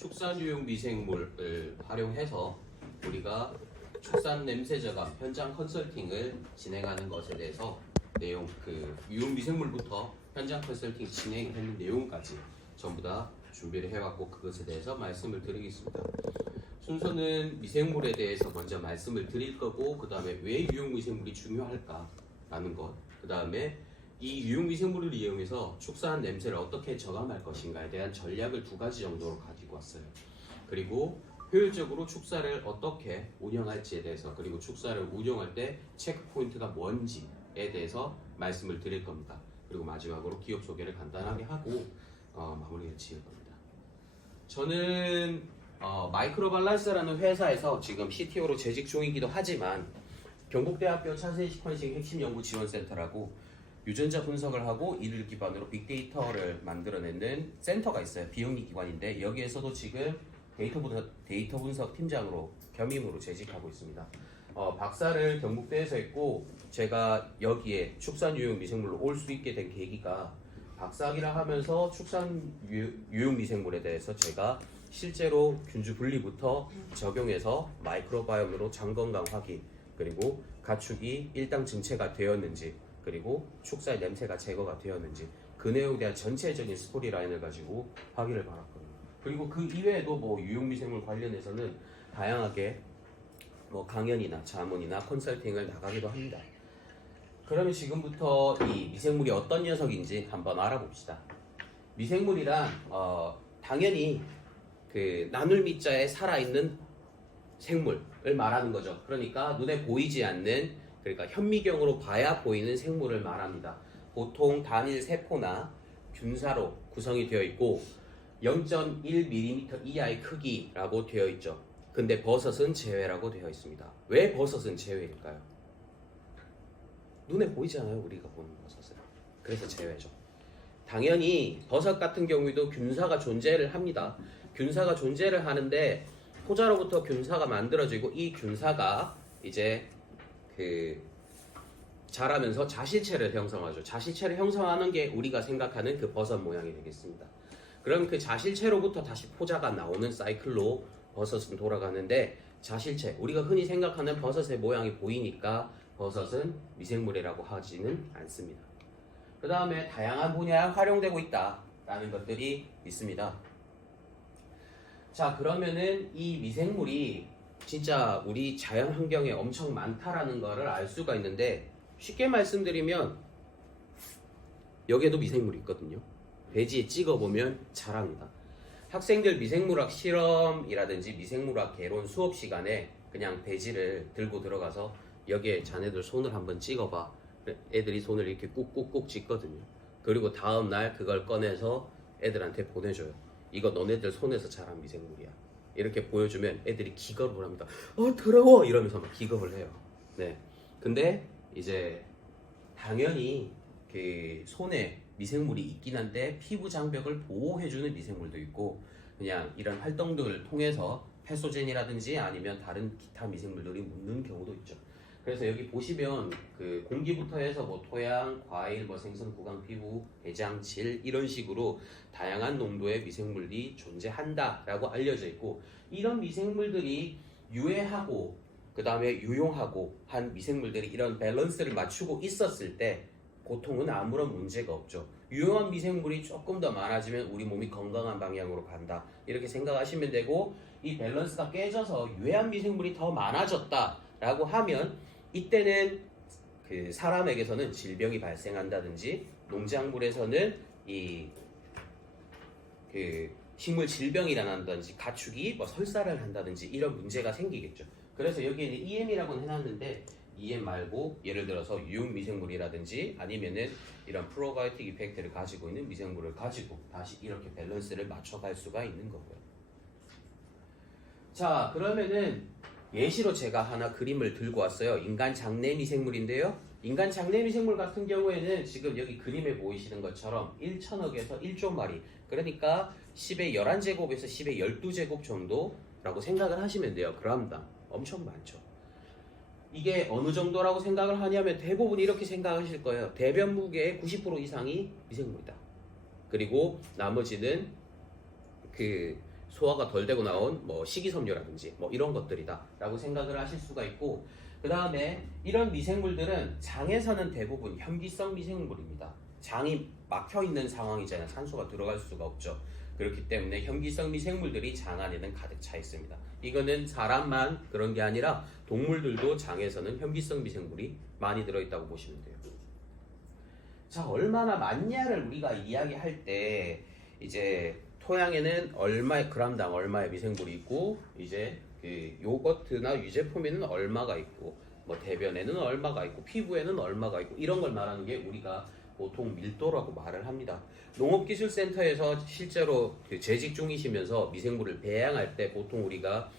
축산유용 미생물을 활용해서 우리가 축산 냄새 저감 현장 컨설팅을 진행하는 것에 대해서 내용 유용 미생물부터 현장 컨설팅 진행하는 내용까지 전부 다 준비를 해왔고 그것에 대해서 말씀을 드리겠습니다. 순서는 미생물에 대해서 먼저 말씀을 드릴 거고 그 다음에 왜 유용 미생물이 중요할까라는 것, 그 다음에 이 유용 미생물을 이용해서 축산 냄새를 어떻게 저감할 것인가에 대한 전략을 2가지 정도로 가지고 왔어요. 그리고 효율적으로 축사를 어떻게 운영할지에 대해서, 그리고 축사를 운영할 때 체크 포인트가 뭔지에 대해서 말씀을 드릴 겁니다. 그리고 마지막으로 기업 소개를 간단하게 하고 마무리를 지을 겁니다. 저는 마이크로발란스라는 회사에서 지금 CTO로 재직 중이기도 하지만 경북대학교 차세대 시퀀싱 핵심연구지원센터라고 유전자 분석을 하고 이를 기반으로 빅데이터를 만들어내는 센터가 있어요. 비영리 기관인데 여기에서도 지금 데이터 분석 팀장으로 겸임으로 재직하고 있습니다. 박사를 경북대에서 했고 제가 여기에 축산 유용 미생물로 올 수 있게 된 계기가 박사학위를 하면서 축산 유용 미생물에 대해서 제가 실제로 균주 분리부터 적용해서 마이크로바이옴으로 장 건강 확인, 그리고 가축이 일당 증체가 되었는지, 그리고 축사의 냄새가 제거가 되었는지 그 내용에 대한 전체적인 스토리라인을 가지고 확인을 받았거든요. 그리고 그 이외에도 유용미생물 관련해서는 다양하게 강연이나 자문이나 컨설팅을 나가기도 합니다. 그러면 지금부터 이 미생물이 어떤 녀석인지 한번 알아봅시다. 미생물이란 당연히 그 나눌 미자에 살아있는 생물을 말하는 거죠. 그러니까 눈에 보이지 않는, 그러니까 현미경으로 봐야 보이는 생물을 말합니다. 보통 단일 세포나 균사로 구성이 되어 있고 0.1mm 이하의 크기라고 되어 있죠. 근데 버섯은 제외라고 되어 있습니다. 왜 버섯은 제외일까요? 눈에 보이잖아요, 우리가 보는 버섯은. 그래서 제외죠. 당연히 버섯 같은 경우에도 균사가 존재를 합니다. 균사가 존재를 하는데 포자로부터 균사가 만들어지고 이 균사가 이제 자라면서 자실체를 형성하죠. 자실체를 형성하는 게 우리가 생각하는 그 버섯 모양이 되겠습니다. 그럼 그 자실체로부터 다시 포자가 나오는 사이클로 버섯은 돌아가는데, 자실체, 우리가 흔히 생각하는 버섯의 모양이 보이니까 버섯은 미생물이라고 하지는 않습니다. 그 다음에 다양한 분야에 활용되고 있다라는 것들이 있습니다. 자, 그러면은 이 미생물이 진짜 우리 자연 환경에 엄청 많다라는 거를 알 수가 있는데, 쉽게 말씀드리면 여기에도 미생물이 있거든요. 배지에 찍어보면 자랍니다. 학생들 미생물학 실험이라든지 미생물학 개론 수업 시간에 그냥 배지를 들고 들어가서 여기에 자네들 손을 한번 찍어봐. 애들이 손을 이렇게 꾹꾹꾹 찍거든요. 그리고 다음날 그걸 꺼내서 애들한테 보내줘요. 이거 너네들 손에서 자란 미생물이야. 이렇게 보여주면 애들이 기겁을 합니다. 더러워! 이러면서 막 기겁을 해요. 네. 근데 이제 당연히 그 손에 미생물이 있긴 한데 피부 장벽을 보호해주는 미생물도 있고, 그냥 이런 활동들을 통해서 패소젠이라든지 아니면 다른 기타 미생물들이 묻는 경우도 있죠. 그래서 여기 보시면 그 공기부터 해서 토양, 과일, 생선, 구강, 피부, 내장, 질 이런 식으로 다양한 농도의 미생물이 존재한다라고 알려져 있고, 이런 미생물들이 유해하고 그 다음에 유용하고 한 미생물들이 이런 밸런스를 맞추고 있었을 때 고통은 아무런 문제가 없죠. 유용한 미생물이 조금 더 많아지면 우리 몸이 건강한 방향으로 간다, 이렇게 생각하시면 되고, 이 밸런스가 깨져서 유해한 미생물이 더 많아졌다라고 하면 이때는 그 사람에게서는 질병이 발생한다든지 농작물에서는 식물 질병이 일어난다든지 가축이 설사를 한다든지 이런 문제가 생기겠죠. 그래서 여기에는 EM이라고는 해놨는데 EM 말고 예를 들어서 유용 미생물이라든지 아니면은 이런 프로바이오틱 이펙트를 가지고 있는 미생물을 가지고 다시 이렇게 밸런스를 맞춰갈 수가 있는 거고요. 자, 그러면은 예시로 제가 하나 그림을 들고 왔어요. 인간 장내 미생물인데요. 인간 장내 미생물 같은 경우에는 지금 여기 그림에 보이시는 것처럼 1천억에서 1조 마리, 그러니까 10의 11제곱에서 10의 12제곱 정도라고 생각을 하시면 돼요. 그람당. 엄청 많죠. 이게 어느 정도라고 생각을 하냐면 대부분 이렇게 생각하실 거예요. 대변 무게의 90% 이상이 미생물이다. 그리고 나머지는 소화가 덜 되고 나온 뭐 식이섬유라든지 뭐 이런 것들이다라고 생각을 하실 수가 있고, 그 다음에 이런 미생물들은 장에서는 대부분 현기성 미생물입니다. 장이 막혀 있는 상황이잖아요. 산소가 들어갈 수가 없죠. 그렇기 때문에 현기성 미생물들이 장 안에는 가득 차 있습니다. 이거는 사람만 그런 게 아니라 동물들도 장에서는 현기성 미생물이 많이 들어있다고 보시면 돼요. 자, 얼마나 많냐를 우리가 이야기할 때 이제 토양에는 얼마의 그람당 얼마의 미생물이 있고, 이제 그 요거트나 유제품에는 얼마가 있고, 뭐 대변에는 얼마가 있고, 피부에는 얼마가 있고, 이런 걸 말하는 게 우리가 보통 밀도라고 말을 합니다. 농업기술센터에서 실제로 그 재직 중이시면서 미생물을 배양할 때 보통 우리가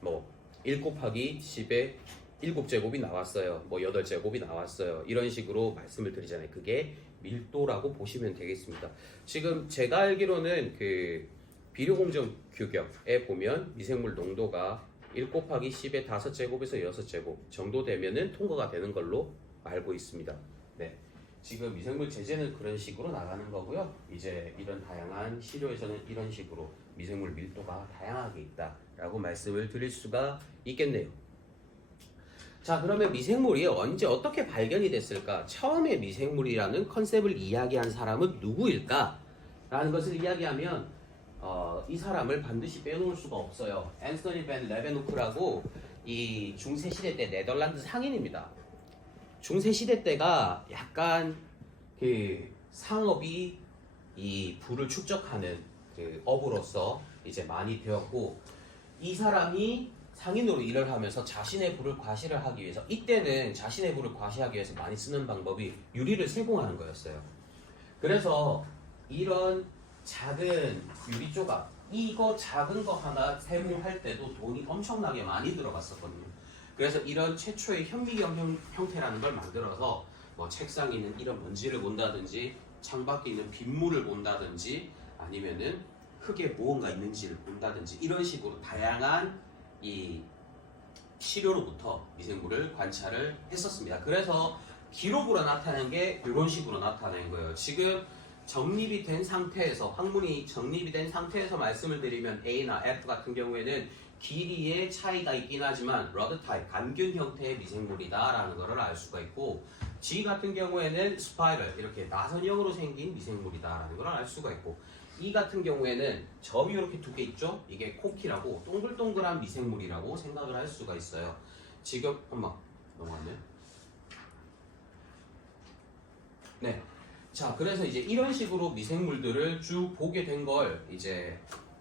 뭐 1 곱하기 10에 7제곱이 나왔어요. 뭐 8제곱이 나왔어요. 이런 식으로 말씀을 드리잖아요. 그게 밀도라고 보시면 되겠습니다. 지금 제가 알기로는 그 비료공정 규격에 보면 미생물 농도가 1 곱하기 10의 5제곱에서 6제곱 정도 되면은 통과가 되는 걸로 알고 있습니다. 네. 지금 미생물 제재는 그런 식으로 나가는 거고요. 이제 이런 다양한 시료에서는 이런 식으로 미생물 밀도가 다양하게 있다라고 말씀을 드릴 수가 있겠네요. 자, 그러면 미생물이 언제 어떻게 발견이 됐을까? 처음에 미생물이라는 컨셉을 이야기한 사람은 누구일까? 라는 것을 이야기하면 이 사람을 반드시 빼놓을 수가 없어요. 앤서니 벤 레베누크라고 이 중세시대 때 네덜란드 상인입니다. 중세시대 때가 약간 그 상업이 이 부를 축적하는 그 업으로서 이제 많이 되었고, 이 사람이 상인으로 일을 하면서 자신의 부를 과시를 하기 위해서, 이때는 자신의 부를 과시하기 위해서 많이 쓰는 방법이 유리를 세공하는 거였어요. 그래서 이런 작은 유리 조각, 이거 작은 거 하나 세공할 때도 돈이 엄청나게 많이 들어갔었거든요. 그래서 이런 최초의 현미경 형태라는 걸 만들어서 뭐 책상에 있는 이런 먼지를 본다든지, 창밖에 있는 빗물을 본다든지, 아니면은 흙에 무언가 있는지를 본다든지, 이런 식으로 다양한 이 시료로부터 미생물을 관찰을 했었습니다. 그래서 기록으로 나타낸 게 이런 식으로 나타낸 거예요. 지금 정립이 된 상태에서, 학문이 정립이 된 상태에서 말씀을 드리면 A나 F 같은 경우에는 길이의 차이가 있긴 하지만 러드 타입, 간균 형태의 미생물이다 라는 것을 알 수가 있고, G 같은 경우에는 스파이럴, 이렇게 나선형으로 생긴 미생물이다 라는 걸 알 수가 있고, E 같은 경우에는 점이 이렇게 두 개 있죠? 이게 코키라고 동글동글한 미생물이라고 생각을 할 수가 있어요. 지금 넘어갔네. 네. 자, 그래서 이제 이런 식으로 미생물들을 쭉 보게 된 걸 이제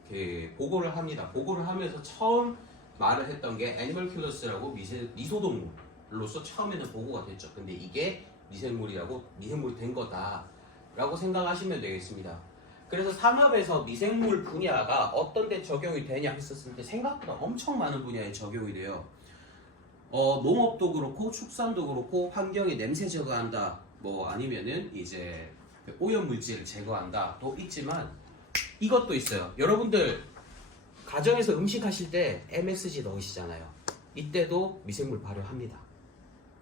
그 보고를 합니다. 보고를 하면서 처음 말을 했던 게 애니멀 킬러스라고 미소동물로서 처음에는 보고가 됐죠. 근데 이게 미생물이라고, 미생물이 된 거다라고 생각하시면 되겠습니다. 그래서 산업에서 미생물 분야가 어떤 데 적용이 되냐 했었을 때 생각보다 엄청 많은 분야에 적용이 돼요. 농업도 그렇고 축산도 그렇고, 환경에 냄새 제거한다, 뭐 아니면은 이제 오염 물질을 제거한다 또 있지만, 이것도 있어요. 여러분들 가정에서 음식 하실 때 MSG 넣으시잖아요. 이때도 미생물 발효합니다.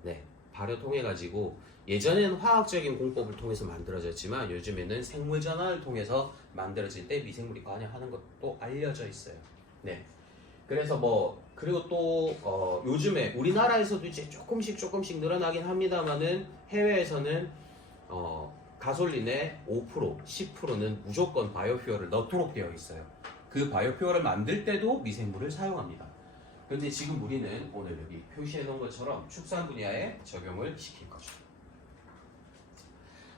네, 발효 통해 가지고, 예전에는 화학적인 공법을 통해서 만들어졌지만 요즘에는 생물 전환을 통해서 만들어질 때 미생물이 관여하는 것도 알려져 있어요. 네. 그래서 그리고 또 요즘에 우리나라에서도 이제 조금씩 늘어나긴 합니다만은, 해외에서는 가솔린의 5%, 10%는 무조건 바이오퓨얼을 넣도록 되어 있어요. 그 바이오퓨얼을 만들 때도 미생물을 사용합니다. 그런데 지금 우리는 오늘 여기 표시해 놓은 것처럼 축산 분야에 적용을 시킬 거죠.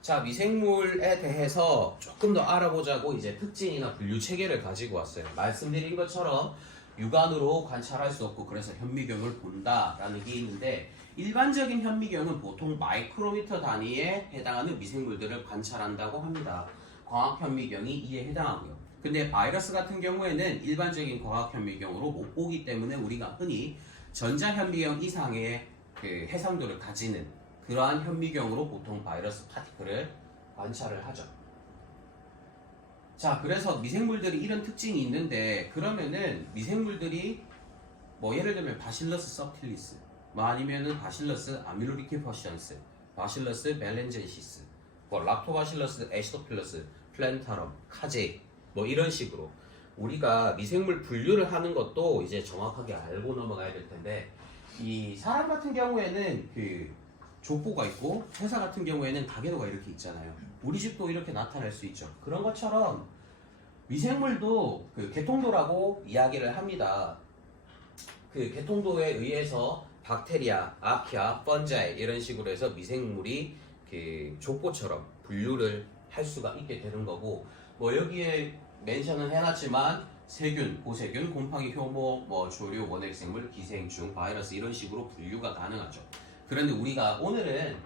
자, 미생물에 대해서 조금 더 알아보자고 이제 특징이나 분류 체계를 가지고 왔어요. 말씀드린 것처럼 육안으로 관찰할 수 없고, 그래서 현미경을 본다라는 게 있는데, 일반적인 현미경은 보통 마이크로미터 단위에 해당하는 미생물들을 관찰한다고 합니다. 광학 현미경이 이에 해당하고요. 근데 바이러스 같은 경우에는 일반적인 광학 현미경으로 못 보기 때문에 우리가 흔히 전자 현미경 이상의 그 해상도를 가지는 그러한 현미경으로 보통 바이러스 파티클을 관찰을 하죠. 자, 그래서 미생물들이 이런 특징이 있는데, 그러면은 미생물들이 예를 들면 바실러스 서틸리스, 아니면은 바실러스 아밀로리키퍼션스, 바실러스 멜렌젠시스, 락토바실러스 에시도필러스, 플랜타럼, 카제이, 뭐 이런 식으로 우리가 미생물 분류를 하는 것도 이제 정확하게 알고 넘어가야 될 텐데, 이 사람 같은 경우에는 그 족보가 있고 회사 같은 경우에는 가계도가 이렇게 있잖아요. 우리 집도 이렇게 나타날 수 있죠. 그런 것처럼 미생물도 그 개통도라고 이야기를 합니다. 그 개통도에 의해서 박테리아, 아키아, 펀자이 이런 식으로 해서 미생물이 그 족보처럼 분류를 할 수가 있게 되는 거고, 뭐 여기에 멘션은 해놨지만 세균, 고세균, 곰팡이, 효모, 뭐 조류, 원핵생물, 기생충, 바이러스 이런 식으로 분류가 가능하죠. 그런데 우리가 오늘은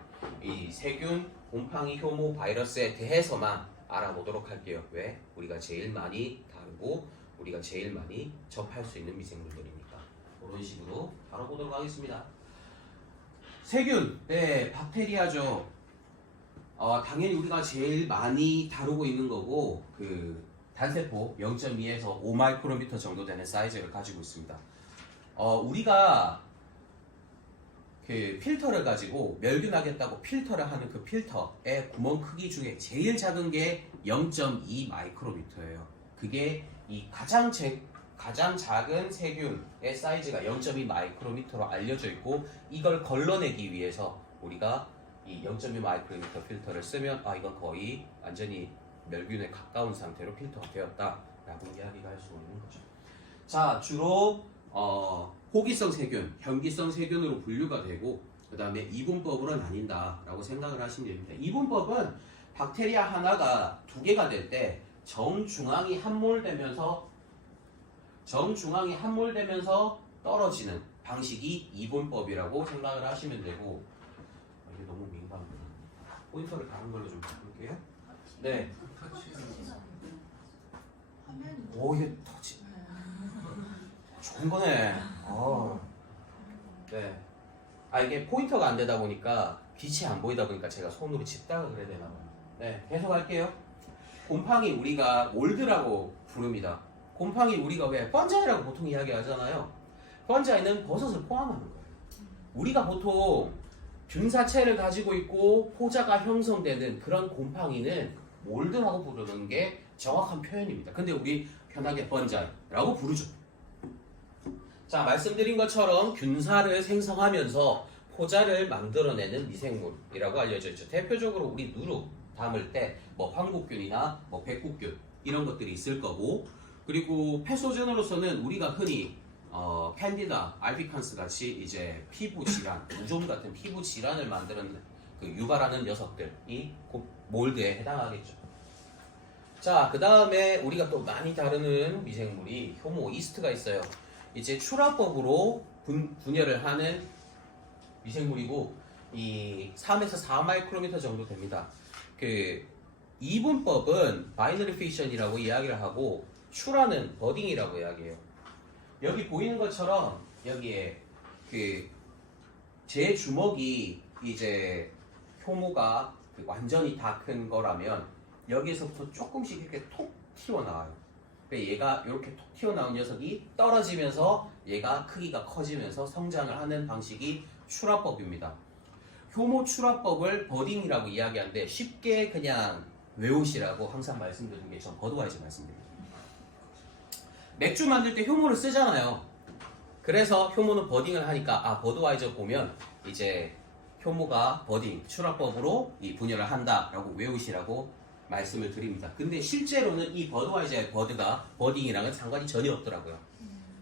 이 세균, 곰팡이, 효모, 바이러스에 대해서만 알아보도록 할게요. 왜? 우리가 제일 많이 다루고 우리가 제일 많이 접할 수 있는 미생물들이니까. 그런 식으로 다뤄보도록 하겠습니다. 세균, 네, 박테리아죠. 당연히 우리가 제일 많이 다루고 있는 거고, 그 단세포 0.2에서 5마이크로미터 정도 되는 사이즈를 가지고 있습니다. 우리가 그 필터를 가지고 멸균하겠다고 필터를 하는 그 필터의 구멍 크기 중에 제일 작은 게 0.2 마이크로미터예요. 그게 이 가장 작은 세균의 사이즈가 0.2 마이크로미터로 알려져 있고, 이걸 걸러내기 위해서 우리가 이 0.2 마이크로미터 필터를 쓰면 이건 거의 완전히 멸균에 가까운 상태로 필터가 되었다라고 이야기가 할 수 있는 거죠. 자, 주로 호기성 세균, 현기성 세균으로 분류가 되고, 그 다음에 이분법으로 나뉜다라고 생각을 하시면 됩니다. 이분법은 박테리아 하나가 두 개가 될 때 정중앙이 함몰되면서 떨어지는 방식이 이분법이라고 생각을 하시면 되고, 이게 너무 민감합니다. 포인터를 다른 걸로 좀 바꿀게요. 네. 오, 이게 터치. 좋은 거네. 네. 이게 포인터가 안 되다 보니까 빛이 안 보이다 보니까 제가 손으로 짚다가 그래야 되나 봐요. 네, 계속 할게요. 곰팡이 우리가 몰드라고 부릅니다. 곰팡이 우리가 왜 펀자이라고 보통 이야기하잖아요. 펀자이는 버섯을 포함하는 거예요. 우리가 보통 균사체를 가지고 있고 포자가 형성되는 그런 곰팡이는 몰드라고 부르는 게 정확한 표현입니다. 근데 우리 편하게 펀자이라고 부르죠. 자, 말씀드린 것처럼 균사를 생성하면서 포자를 만들어내는 미생물이라고 알려져 있죠. 대표적으로 우리 누룩 담을 때 뭐 황국균이나 뭐 백국균 이런 것들이 있을 거고, 그리고 패소젠으로서는 우리가 흔히 캔디다, 알피칸스 같이 이제 피부 질환, 무좀 같은 피부 질환을 만드는 그 유발하는 녀석들이 몰드에 해당하겠죠. 자, 그 다음에 우리가 또 많이 다루는 미생물이 효모, 이스트가 있어요. 이제 출하법으로 분열을 하는 미생물이고, 이 3에서 4마이크로미터 정도 됩니다. 그 이분법은 바이너리 피션이라고 이야기를 하고, 출하는 버딩이라고 이야기해요. 여기 보이는 것처럼 여기에 그 제 주먹이 이제 효모가 완전히 다 큰 거라면 여기서부터 조금씩 이렇게 톡 튀어나와요. 얘가 이렇게 톡 튀어나온 녀석이 떨어지면서 얘가 크기가 커지면서 성장을 하는 방식이 출하법입니다. 효모 출하법을 버딩이라고 이야기하는데 쉽게 그냥 외우시라고 항상 말씀드리는 게 전 버드와이저 말씀드립니다. 맥주 만들 때 효모를 쓰잖아요. 그래서 효모는 버딩을 하니까 버드와이저 보면 이제 효모가 버딩, 출하법으로 이 분열을 한다라고 외우시라고 말씀을 드립니다. 근데 실제로는 이 버드와이저의 버드가 버딩이랑은 상관이 전혀 없더라고요.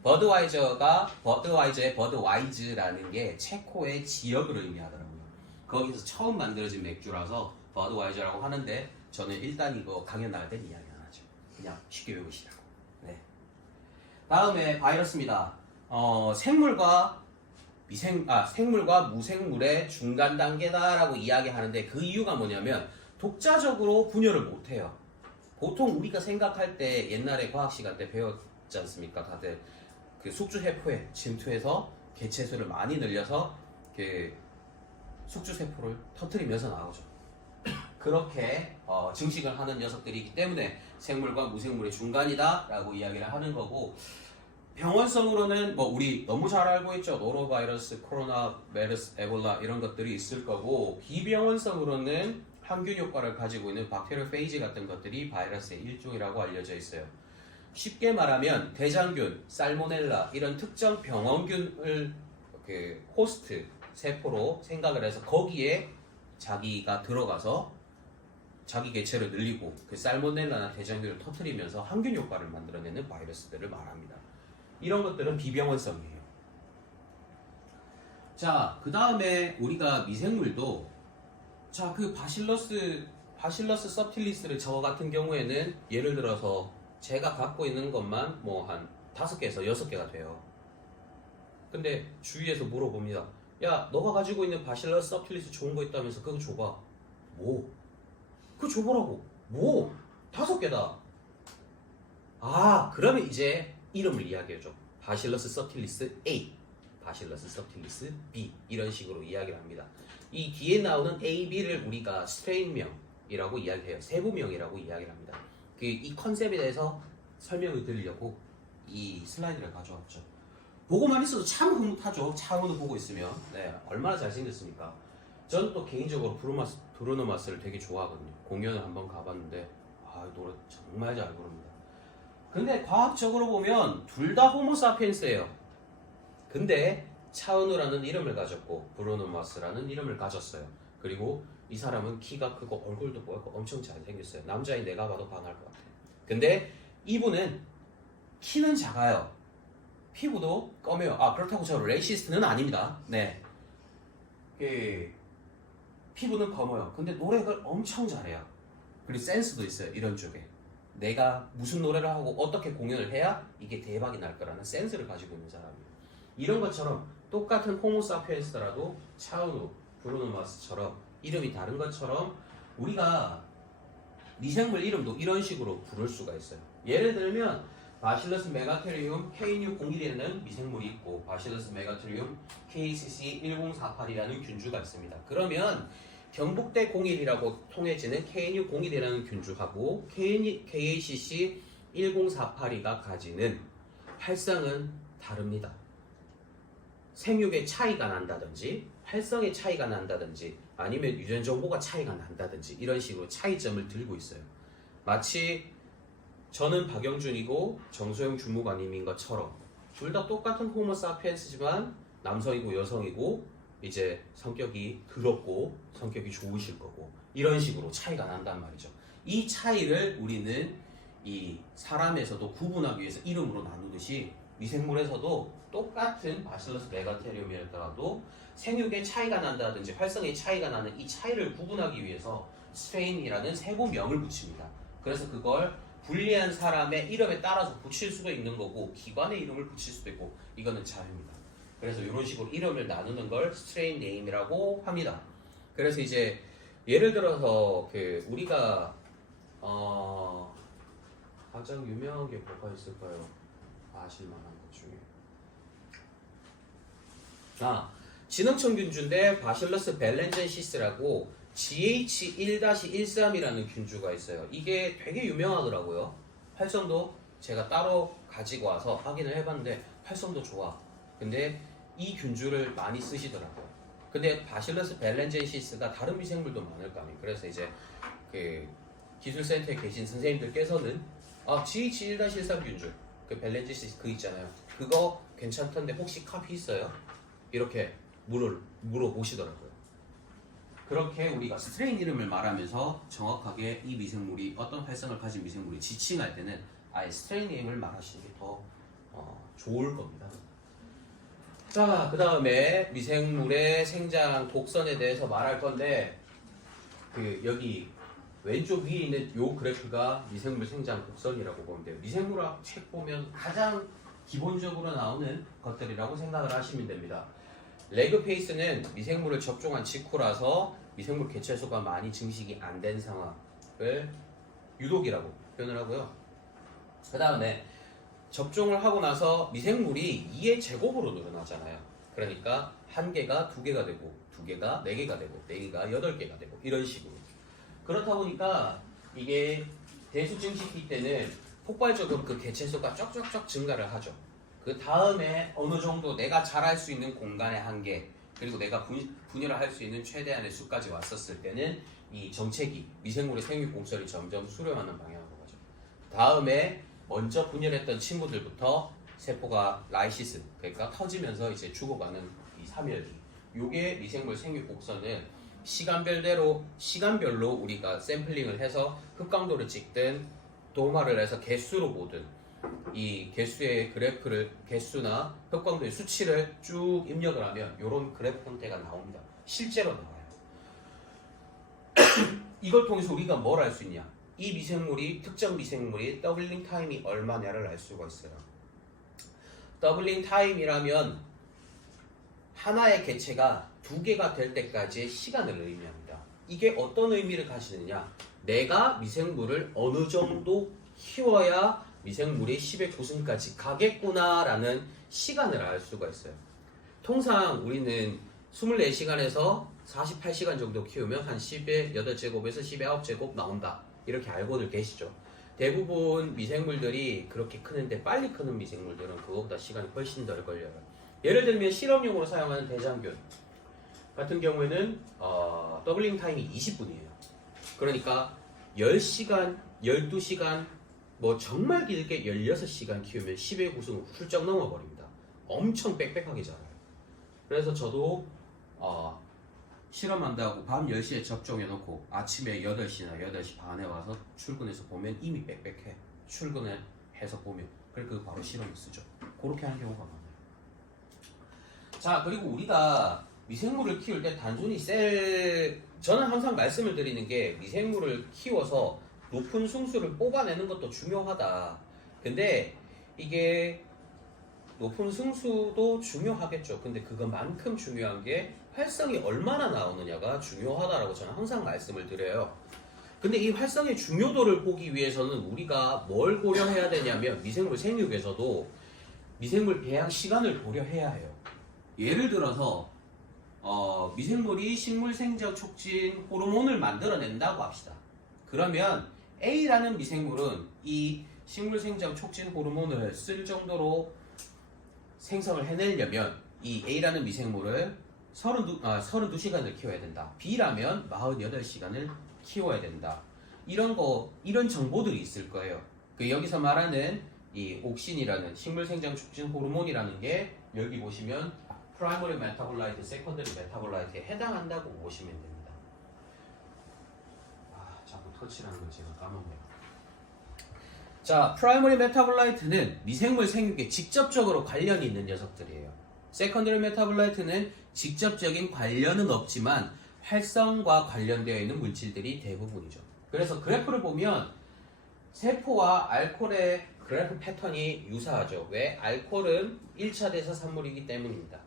버드와이저의 버드와이즈라는 게 체코의 지역을 의미하더라고요. 거기서 처음 만들어진 맥주라서 버드와이저라고 하는데, 저는 일단 이거 강연 나갈 땐 이야기 안 하죠. 그냥 쉽게 외우시라고. 네. 다음에 바이러스입니다. 생물과 무생물의 중간 단계다라고 이야기하는데, 그 이유가 뭐냐면 독자적으로 분열을 못해요. 보통 우리가 생각할 때 옛날에 과학 시간 때 배웠지 않습니까? 다들 그 숙주세포에 침투해서 개체수를 많이 늘려서 그 숙주세포를 터뜨리면서 나오죠. 그렇게 증식을 하는 녀석들이기 때문에 생물과 무생물의 중간이다라고 이야기를 하는 거고, 병원성으로는 뭐 우리 너무 잘 알고 있죠. 노로바이러스, 코로나, 메르스, 에볼라 이런 것들이 있을 거고, 비병원성으로는 항균 효과를 가지고 있는 박테리오페이지 같은 것들이 바이러스의 일종이라고 알려져 있어요. 쉽게 말하면 대장균, 살모넬라 이런 특정 병원균을 그 호스트 세포로 생각을 해서 거기에 자기가 들어가서 자기 개체를 늘리고 그 살모넬라나 대장균을 터뜨리면서 항균 효과를 만들어내는 바이러스들을 말합니다. 이런 것들은 비병원성이에요. 자, 그 다음에 우리가 미생물도 자, 그 바실러스 서틸리스를 저 같은 경우에는 예를 들어서 제가 갖고 있는 것만 뭐 한 5개에서 6개가 돼요. 근데 주위에서 물어봅니다. 야, 너가 가지고 있는 바실러스 서틸리스 좋은 거 있다면서 그거 줘봐. 뭐? 그거 줘보라고. 뭐? 5개다. 아, 그러면 이제 이름을 이야기해줘. 바실러스 서틸리스 A, 바실러스 서틸리스 B 이런 식으로 이야기를 합니다. 이 뒤에 나오는 A, B를 우리가 스트레인명이라고 이야기해요. 세부명이라고 이야기를 합니다. 이 컨셉에 대해서 설명을 드리려고 이 슬라이드를 가져왔죠. 보고만 있어도 참 흐뭇하죠. 차은우 보고 있으면. 네, 얼마나 잘생겼습니까? 저는 또 개인적으로 브루노 마스를 되게 좋아하거든요. 공연을 한번 가봤는데 노래 정말 잘 부릅니다. 근데 과학적으로 보면 둘 다 호모사피엔스예요. 근데 차은우라는 이름을 가졌고 브루노 마스라는 이름을 가졌어요. 그리고 이 사람은 키가 크고 얼굴도 뽀얗고 엄청 잘생겼어요. 남자인 내가 봐도 반할 것 같아요. 근데 이분은 키는 작아요. 피부도 검해요. 그렇다고 저 레이시스트는 아닙니다. 네. 피부는 검어요. 근데 노래를 엄청 잘해요. 그리고 센스도 있어요. 이런 쪽에. 내가 무슨 노래를 하고 어떻게 공연을 해야 이게 대박이 날 거라는 센스를 가지고 있는 사람이에요. 이런 것처럼 똑같은 호모사피엔스더라도 차은우, 브루노 마스처럼 이름이 다른 것처럼 우리가 미생물 이름도 이런 식으로 부를 수가 있어요. 예를 들면 바실러스 메가테리움 K601이라는 미생물이 있고 바실러스 메가테리움 KCC1048이라는 균주가 있습니다. 그러면 경북대 01이라고 통해지는 KN601이라는 균주하고 KACC1048이가 가지는 활성은 다릅니다. 생육의 차이가 난다든지 활성의 차이가 난다든지 아니면 유전 정보가 차이가 난다든지 이런 식으로 차이점을 들고 있어요. 마치 저는 박영준이고 정소영 주무관님인 것처럼 둘 다 똑같은 호모사피엔스지만 남성이고 여성이고 이제 성격이 더럽고 성격이 좋으실 거고 이런 식으로 차이가 난단 말이죠. 이 차이를 우리는 이 사람에서도 구분하기 위해서 이름으로 나누듯이 미생물에서도 똑같은 바실러스 메가테리움이었더라도 생육의 차이가 난다든지 활성의 차이가 나는 이 차이를 구분하기 위해서 스트레인이라는 세부명을 붙입니다. 그래서 그걸 불리한 사람의 이름에 따라서 붙일 수가 있는 거고 기관의 이름을 붙일 수도 있고 이거는 자유입니다. 그래서 이런 식으로 이름을 나누는 걸 스트레인 네임이라고 합니다. 그래서 이제 예를 들어서 우리가 가장 유명한 게 뭐가 있을까요? 아실만한 것 중에 진흥청 균주인데 바실러스 벨렌젠시스라고 GH1-13이라는 균주가 있어요. 이게 되게 유명하더라고요. 활성도 제가 따로 가지고 와서 확인을 해봤는데 활성도 좋아. 근데 이 균주를 많이 쓰시더라고요. 근데 바실러스 벨렌젠시스가 다른 미생물도 많을 거 아니에요. 그래서 이제 기술센터에 계신 선생님들께서는 GH1-13 균주 그 벨렌젠시스 있잖아요. 그거 괜찮던데 혹시 카피 있어요? 이렇게 물어보시더라고요. 그렇게 우리가 스트레인 이름을 말하면서 정확하게 이 미생물이 어떤 활성을 가진 미생물이 지칭할 때는 아예 스트레인 네임을 말하시는 게 더 좋을 겁니다. 자, 그 다음에 미생물의 생장 독선에 대해서 말할 건데 여기 왼쪽 위에 있는 요 그래프가 미생물 생장 독선이라고 보면 돼요. 미생물학 책 보면 가장 기본적으로 나오는 것들이라고 생각을 하시면 됩니다. 레그 페이스는 미생물을 접종한 직후라서 미생물 개체수가 많이 증식이 안 된 상황을 유독이라고 표현을 하고요. 그 다음에 접종을 하고 나서 미생물이 2의 제곱으로 늘어나잖아요. 그러니까 1개가 2개가 되고 2개가 4개가 되고 4개가 8개가 되고 이런 식으로. 그렇다 보니까 이게 대수 증식기 때는 폭발적으로 그 개체수가 쩍쩍쩍 증가를 하죠. 그 다음에 어느 정도 내가 자랄 수 있는 공간의 한계, 그리고 내가 분열을 할 수 있는 최대한의 수까지 왔었을 때는 이 정체기, 미생물의 생육 공설이 점점 수렴하는 방향으로 가죠. 다음에 먼저 분열했던 친구들부터 세포가 라이시스, 그러니까 터지면서 이제 죽어가는 이 사멸기. 요게 미생물 생육 곡선을 시간별로 우리가 샘플링을 해서 흑강도를 찍든 도마를 해서 개수로 보든 이 개수의 그래프를 개수나 흑광도의 수치를 쭉 입력을 하면 이런 그래프 형태가 나옵니다. 실제로 나와요. 이걸 통해서 우리가 뭘 알 수 있냐? 이 미생물이 특정 미생물이 더블링 타임이 얼마냐를 알 수가 있어요. 더블링 타임이라면 하나의 개체가 두 개가 될 때까지의 시간을 의미합니다. 이게 어떤 의미를 가지느냐? 내가 미생물을 어느 정도 키워야 미생물이 10의 9승까지 가겠구나라는 시간을 알 수가 있어요. 통상 우리는 24시간에서 48시간 정도 키우면 한 10의 8제곱에서 10의 9제곱 나온다. 이렇게 알고들 계시죠. 대부분 미생물들이 그렇게 크는데 빨리 크는 미생물들은 그거보다 시간이 훨씬 덜 걸려요. 예를 들면 실험용으로 사용하는 대장균 같은 경우에는 더블링 타임이 20분이에요. 그러니까 10시간, 12시간, 뭐 정말 길게 16시간 키우면 10의 9승을 훌쩍 넘어버립니다. 엄청 빽빽하게 자라요. 그래서 저도 실험한다고 밤 10시에 접종해놓고 아침에 8시나 8시 반에 와서 출근해서 보면 이미 빽빽해. 출근을 해서 보면 그래서 바로 실험을 쓰죠. 그렇게 하는 경우가 많아요. 자, 그리고 우리가 미생물을 키울 때 단순히 저는 항상 말씀을 드리는 게 미생물을 키워서 높은 승수를 뽑아내는 것도 중요하다. 근데 이게 높은 승수도 중요하겠죠. 근데 그것만큼 중요한 게 활성이 얼마나 나오느냐가 중요하다라고 저는 항상 말씀을 드려요. 근데 이 활성의 중요도를 보기 위해서는 우리가 뭘 고려해야 되냐면 미생물 생육에서도 미생물 배양 시간을 고려해야 해요. 예를 들어서 미생물이 식물 생장 촉진 호르몬을 만들어낸다고 합시다. 그러면 A라는 미생물은 이 식물 생장 촉진 호르몬을 쓸 정도로 생성을 해내려면 이 A라는 미생물을 32시간을 키워야 된다. B라면 48시간을 키워야 된다. 이런 정보들이 있을 거예요. 여기서 말하는 이 옥신이라는 식물 생장 촉진 호르몬이라는 게 여기 보시면 프라이머리 메타볼라이트, 세컨더리 메타볼라이트에 해당한다고 보시면 됩니다. 자꾸 터치라는 걸 제가 까먹네요. 자, 프라이머리 메타볼라이트는 미생물 생육에 직접적으로 관련이 있는 녀석들이에요. 세컨더리 메타볼라이트는 직접적인 관련은 없지만 활성과 관련되어 있는 물질들이 대부분이죠. 그래서 그래프를 보면 세포와 알코올의 그래프 패턴이 유사하죠. 왜? 알코올은 1차 대사 산물이기 때문입니다.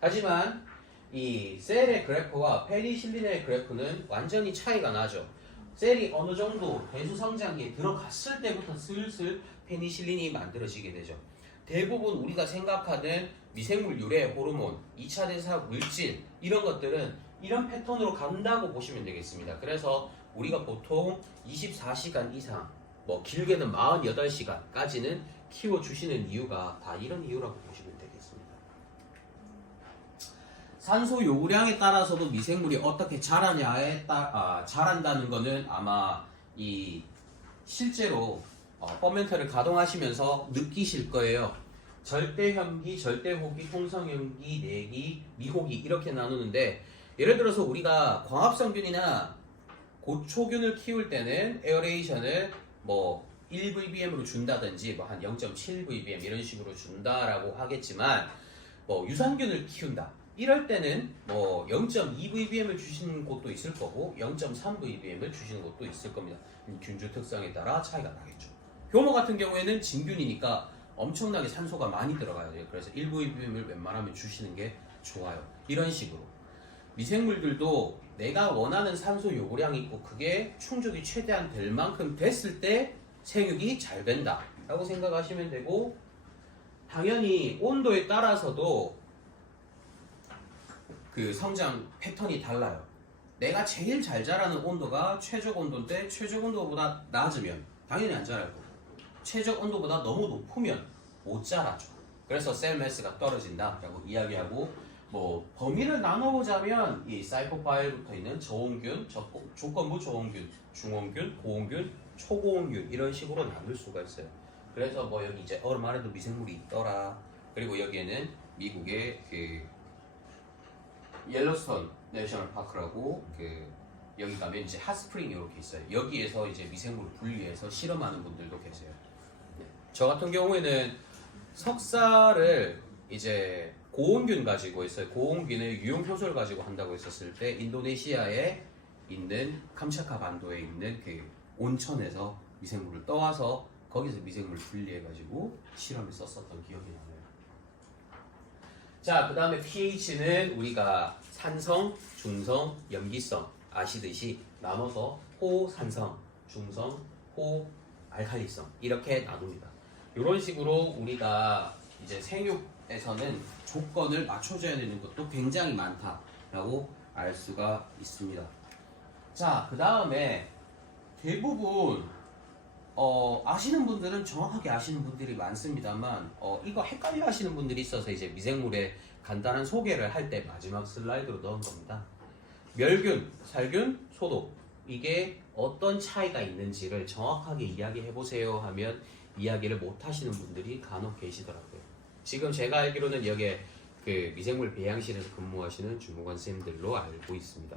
하지만 이 셀의 그래프와 페니실린의 그래프는 완전히 차이가 나죠. 셀이 어느 정도 대수 성장기에 들어갔을 때부터 슬슬 페니실린이 만들어지게 되죠. 대부분 우리가 생각하는 미생물 유래 호르몬, 2차 대사 물질 이런 것들은 이런 패턴으로 간다고 보시면 되겠습니다. 그래서 우리가 보통 24시간 이상, 뭐 길게는 48시간까지는 키워주시는 이유가 다 이런 이유라고 보시면 되겠습니다. 산소 요구량에 따라서도 미생물이 어떻게 자란다는 거는 아마 이 실제로 퍼멘터를 가동하시면서 느끼실 거예요. 절대현기, 절대호기, 통성현기, 내기, 미호기 이렇게 나누는데 예를 들어서 우리가 광합성균이나 고초균을 키울 때는 에어레이션을 뭐 1vbm으로 준다든지 뭐 한 0.7vbm 이런 식으로 준다라고 하겠지만 뭐 유산균을 키운다 이럴 때는 뭐 0.2vbm을 주시는 곳도 있을 거고 0.3vbm을 주시는 곳도 있을 겁니다. 균주 특성에 따라 차이가 나겠죠. 효모 같은 경우에는 진균이니까 엄청나게 산소가 많이 들어가야 돼요. 그래서 1vbm을 웬만하면 주시는 게 좋아요. 이런 식으로 미생물들도 내가 원하는 산소 요구량이 있고 그게 충족이 최대한 될 만큼 됐을 때 생육이 잘 된다 라고 생각하시면 되고, 당연히 온도에 따라서도 그 성장 패턴이 달라요. 내가 제일 잘 자라는 온도가 최적 온도인데 최적 온도보다 낮으면 당연히 안 자랄 거고, 최적 온도보다 너무 높으면 못 자라죠. 그래서 셀 매스가 떨어진다 라고 이야기하고, 뭐 범위를 나눠보자면 이 사이코파일부터 있는 저온균, 조건부 저온균, 중온균, 고온균, 초고온균 이런 식으로 나눌 수가 있어요. 그래서 뭐 여기 이제 얼음 안에도 미생물이 있더라. 그리고 여기에는 미국의 그 옐로스톤 내셔널 파크라고 그 여기 가면 이제 핫스프링 이렇게 있어요. 여기에서 이제 미생물 분리해서 실험하는 분들도 계세요. 저 같은 경우에는 석사를 이제 고온균 가지고 있어요. 고온균의 유용 효소를 가지고 한다고 했었을 때 인도네시아에 있는 캄차카 반도에 있는 그 온천에서 미생물을 떠와서 거기서 미생물 분리해 가지고 실험에 썼었던 기억이 나요. 자, 그 다음에 pH는 우리가 산성, 중성, 염기성 아시듯이 나눠서 호산성, 중성, 호알칼리성 이렇게 나눕니다. 이런 식으로 우리가 이제 생육에서는 조건을 맞춰줘야 되는 것도 굉장히 많다라고 알 수가 있습니다. 자, 그 다음에 대부분 아시는 분들은 정확하게 아시는 분들이 많습니다만 이거 헷갈려 하시는 분들이 있어서 이제 미생물의 간단한 소개를 할 때 마지막 슬라이드로 넣은 겁니다. 멸균, 살균, 소독 이게 어떤 차이가 있는지를 정확하게 이야기해 보세요 하면 이야기를 못 하시는 분들이 간혹 계시더라고요. 지금 제가 알기로는 여기에 그 미생물 배양실에서 근무하시는 주무관 쌤들로 알고 있습니다.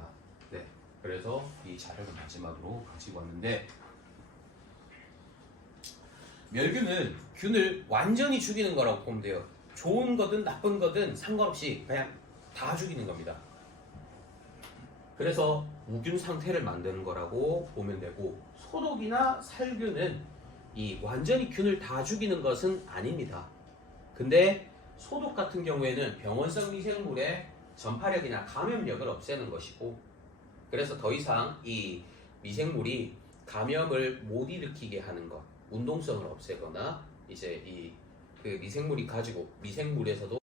네, 그래서 이 자료를 마지막으로 가지고 왔는데 멸균은 균을 완전히 죽이는 거라고 보면 돼요. 좋은 거든 나쁜 거든 상관없이 그냥 다 죽이는 겁니다. 그래서 무균 상태를 만드는 거라고 보면 되고 소독이나 살균은 이 완전히 균을 다 죽이는 것은 아닙니다. 근데 소독 같은 경우에는 병원성 미생물의 전파력이나 감염력을 없애는 것이고 그래서 더 이상 이 미생물이 감염을 못 일으키게 하는 것 운동성을 없애거나 이제 이 그 미생물이 가지고 미생물에서도